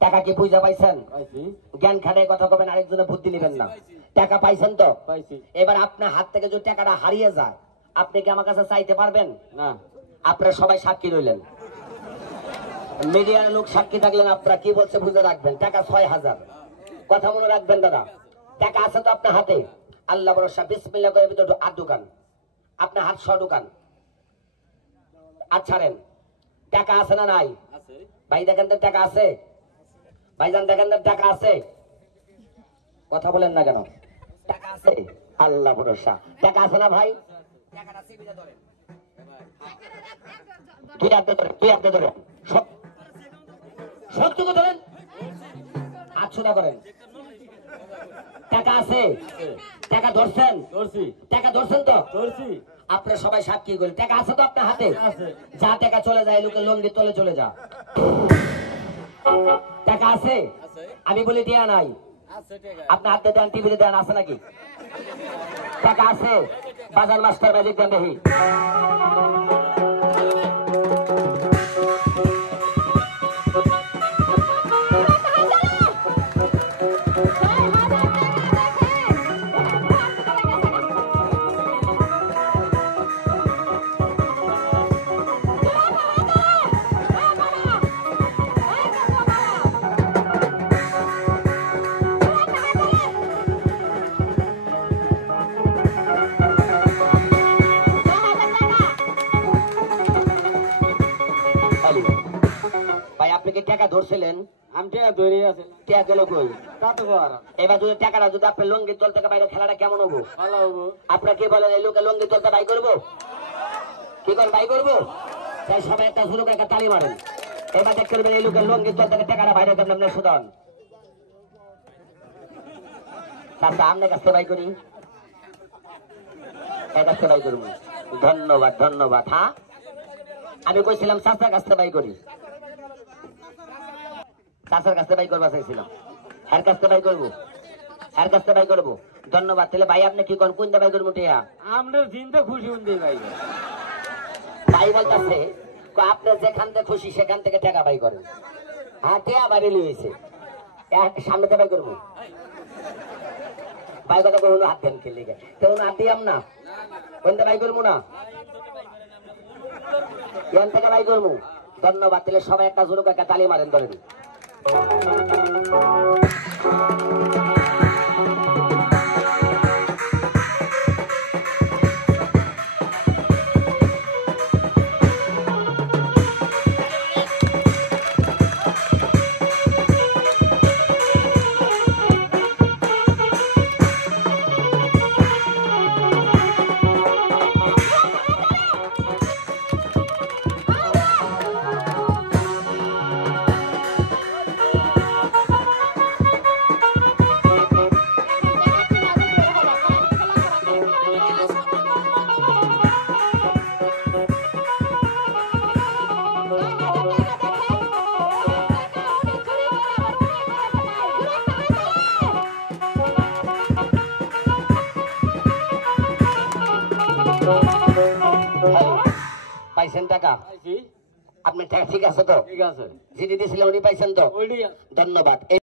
টাকা কি বুঝা পাইছেন? জ্ঞান খাটায় কথা কবেন, আরেকজনের বুদ্ধি নেবেন না। টাকা পাইছেন তো? এবার আপনার হাত থেকে যদি টাকাটা হারিয়ে যায়, আপনি কি আমার কাছে চাইতে পারবেন? না। আপনারা সবাই সাক্ষী রইলেন, মিডিয়ার লোক সাক্ষী থাকলেন। আপনারা কি বলছে বুঝে রাখবেন। টাকা 6000, কথা মনে রাখবেন দাদা। টাকা আছে তো আপনার হাতে? আল্লাহ ভরসা, বিসমিল্লাহ করে ভিতরে হাত ঢুকান, আপনার হাত সহ ঢুকান, আর ছাড়েন। টাকা আছে না নাই? ভাই দেখেন তো টাকা আছে? ভাইজান দেখেন তো টাকা আছে? কথা বলেন না কেন? টাকা আছে? আল্লাহ ভরসা, টাকা আছে না ভাই? টাকাটা সিবিতে ধরেন, দুই হাতে ধরেন, দুই হাতে ধরেন, সবটুকু ধরেন, আচ্ছুনা করেন। টাকা আছে? টাকা ধরছেন? টাকা ধরছেন তো? আপনারা সবাই সাক্ষী করেন। টাকা আছে তো আপনার হাতে? যা টাকা চলে যায় লোকের লঙ্গির তলে চলে যা। টাকা আছে? আমি বলি দিয়া নাই, আপনার হাতে দেন, টিভিতে দেন, আছে নাকি? টাকা আছে? বাজার মাস্টার ম্যাজিক দেন দেখি। ভাই আপনি কি টাকা ধরছিলেন? আমি টাকা ধরে আছি। টাকা গেল কই? এবার যদি টাকাটা যদি আপনার লঙ্গির তল থেকে বাইরে, খেলাটা কেমন হবো? ভালো হবো। আপনার কি বলেন, এই লোকের লঙ্গির তলটা বাই করবো? কি করেন, বাই করবো? তাই সবাই একটা শুরু করে একটা তালি মারেন। এবার দেখ করবেন এই লোকের লঙ্গির তল থেকে টাকাটা বাইরে দেবেন আপনার সুদান। তারপর আপনার কাছে বাই করি, এর কাছে বাই করবো। ধন্যবাদ ধন্যবাদ। হ্যাঁ আমি কইছিলাম চাচার কাছে বাই করি, চাচার কাছে বাই করবা চাইছিলাম, এর কাছে বাই করবো, এর কাছে বাই করবো। ধন্যবাদ। তাহলে ভাই আপনি কি করেন, কোন বাই করবো? টিয়া আমরা চিন্তা খুশি হন দিই ভাই। ভাই বলতেছে আপনি যেখান থেকে খুশি সেখান থেকে টাকা বাই করেন। হ্যাঁ টিয়া বাড়ি লিয়েছে, সামনে বাই করবো। ভাই কথা কোনো হাত দেন খেলে কেমন হাত দিয়াম না, কোনটা বাই করবো না, এখান থেকে বাই করবো। ধন্যবাদ। তাহলে সবাই একটা জোরে একটা তালি মারেন ধরেন। পাইছেন টাকা? আপনার টাকা ঠিক আছে তো? ঠিক আছে। যিনি দিয়েছিলেন উনি পাইছেন তো? ধন্যবাদ।